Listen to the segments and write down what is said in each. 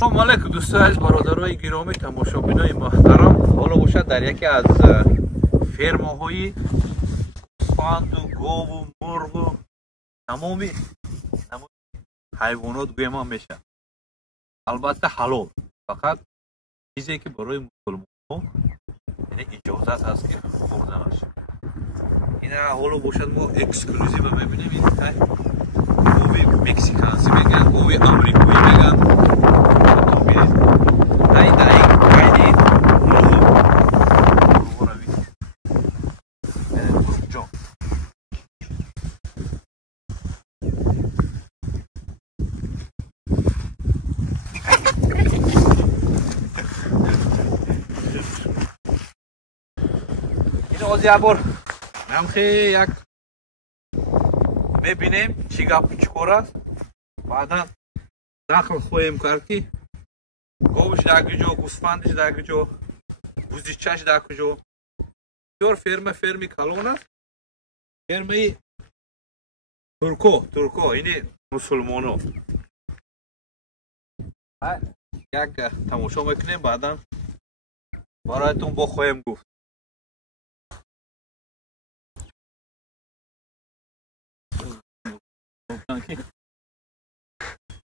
سلام علیکم دوستان از برادرای گرامی تماشابینای محترم. حالا باشد در یکی از فرماهای فاند و گاو و مرغ و تمامی حیوانات گویم میشه. البته حلال، فقط چیزی که برای مسلمان ها یعنی اجازت هست که خوردنش. این حالا باشد ما اکسکلوزیو ببینیم. این گاوی مکسیکانسی میگن، گاوی امریکایی میگن. از یک بار نمخی یک میبینیم چی گپ چی کار است. بعدا داخل خواهیم کرد که گاوش در کجا، گوسفندش در کجا، بوزیچه‌اش در کجا. بسیار فرمی کلان است. فرمی ترکو اینی مسلمانو. یک تماشا میکنیم بعدا برایتون با خواهیم گفت.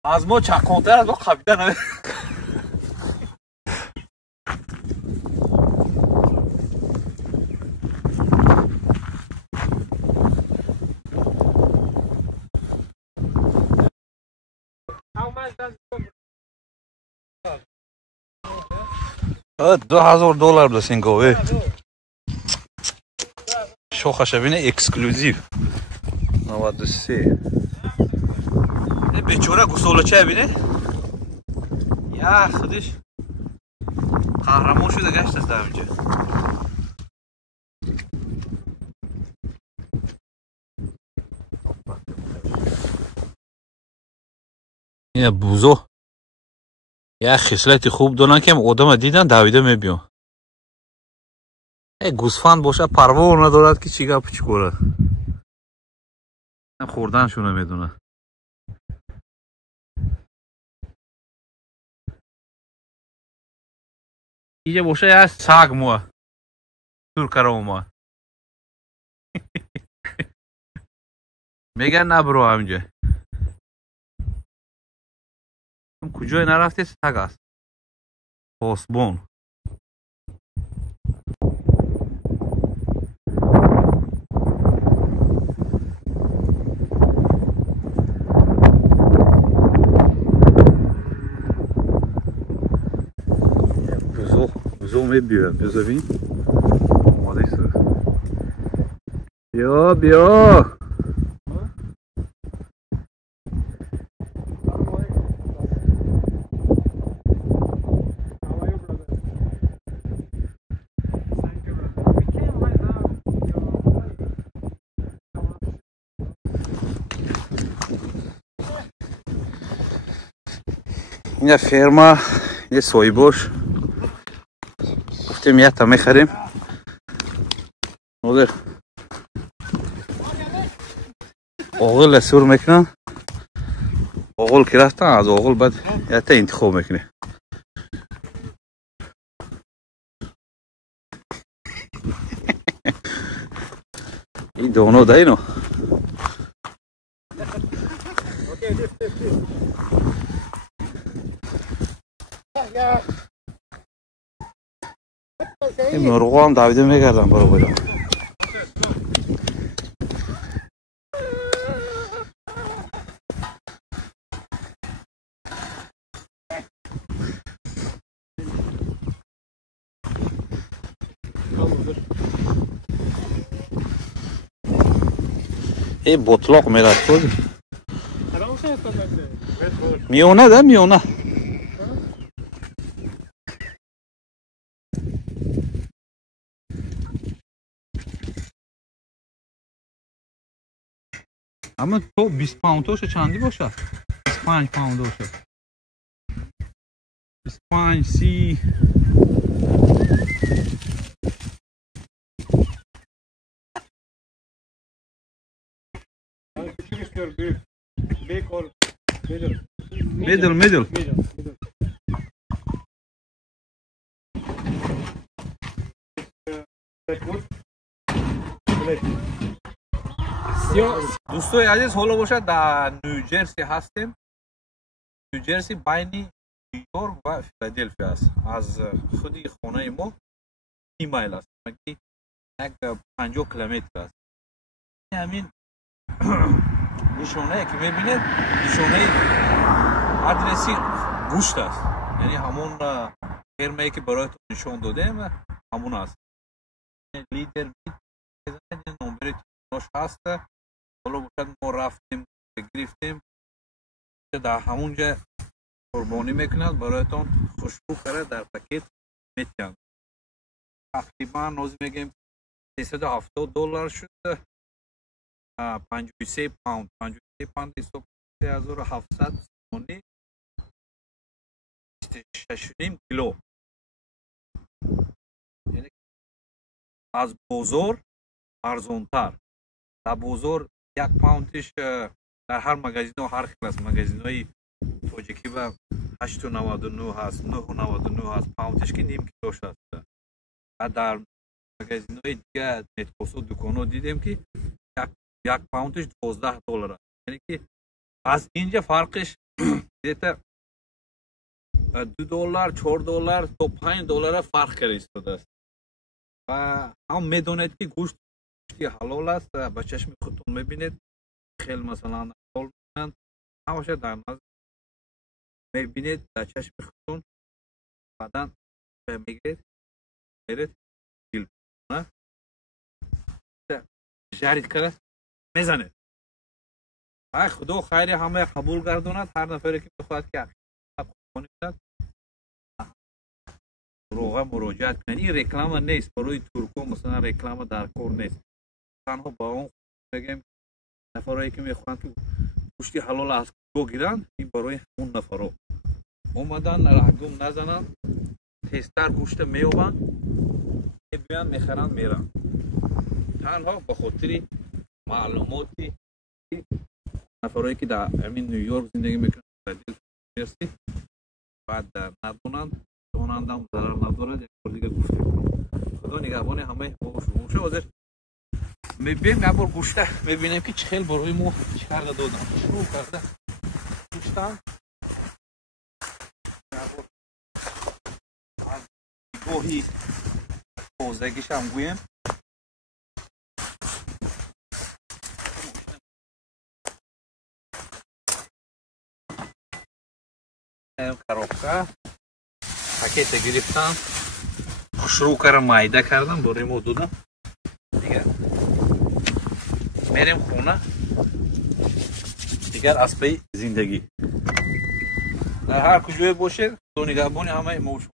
از ما چکانتر از ما خبیده نمید. $2,000 بس این گاوه شوخش بینه اکسکلوزیو 93. بیچاره گوساله بینه یا خودش قهرمان شده گشت است در اینجا. این بوزو یا خصلت خوب دارن که آدم دیدن دویده میبیان. گوسفند باشه پروا ندارد که چی گپ چی کاره. خوردنشون نمیدونه. اینجا باشه یا سگ مو دور کرو ما میگن نبرو همینجا. کجای نرفته سگ است پاسبون. بزو میبیرم بزو بین آماده است. بیا این فرما یه سایباش گفتیم یه تا میخریم. نوزر آغل سور میکنن. آغل که رفتن از آغل بعد یه تا انتخاب میکنه. این دانو ده اینو این مرغا هم دویده میگردن برو باید. این بطلاق میرد خود میونه ده میونه. اما تو 20 پاوندوش چندی باشه؟ 25 پاوندوشه 25 30 middle دوستای عزیز حالا باشد در نیوجرسی هستیم. نیوجرسی بین نیویورک و فیلادلفیا است. از خودی خانه ما 30 مایل است. یک 50 کیلومتر است. همین نشانه که میبینید نشانه آدرسی گوشت است. یعنی همون فرمایی که برایتون نشان دادیم همون است. لیدر میت نمبر تلفنش هست. حالا باشد ما رفتیم گرفتیم در همونجا قربانی میکنند برایتون خوشبو کرده در پاکت میتیند. تقریبا روز میگیم $370 شده. 53 پوند 3700 سومونی 26.5 کیلو. یعنی از بازار ارزانتر. در بازار 1 پوندش در هر مغازین و هر کلاس مغازین های توجیکی و 8.99 هست 9.99 هست. پوندش که نیم کیلوش هست. در مغازین های دیگه نتکوس و دکان ها دیدیم که 1 پوندش $12 است. یعنی که از اینجا فرقش دیتا $2 $4 تا $5 فرق کرده است. و هم میدونید که گوشتی حلال است. با چشم خودتون میبینید خیلی مثلا حلال میکنند. همشه در نظر میبینید در چشم خودتون بعدا میگیرید میرید دیل کنه جارید کرد میزنید. ای خدا خیری همه قبول گرداند. هر نفری که بخواهد که حقیقت کنید روغه مراجعت کنید. این رکلام نیست برای ترکو مثلا رکلام در کور نیست. تنها با اون بگیم نفرایی که میخواهند که گوشتی حلال از کجا گیرند این برای اون نفرها اومدن رقم نزنن تستر گوشت میوبن میبین میخرن میرن. تنها به خاطر معلوماتی نفرایی که در همین نیویورک زندگی میکنن مرسی بعد ندونند دونندم ضرر ندارد. یک بار دیگه گوشت خدا نگهبان همه باشه. حاضر میبینیم یک بار گوشته میبینیم که چخیل برای ما چکار دادن شروع کرده گوشتن از گاهی تازگیش هم گویم коробка пакет گرفتم شروع کردم مایده کردم برای ما دادم دیگه میریم خونه دیگر از پی زندگی در هر کجای باشه تو نگهبانی همه موش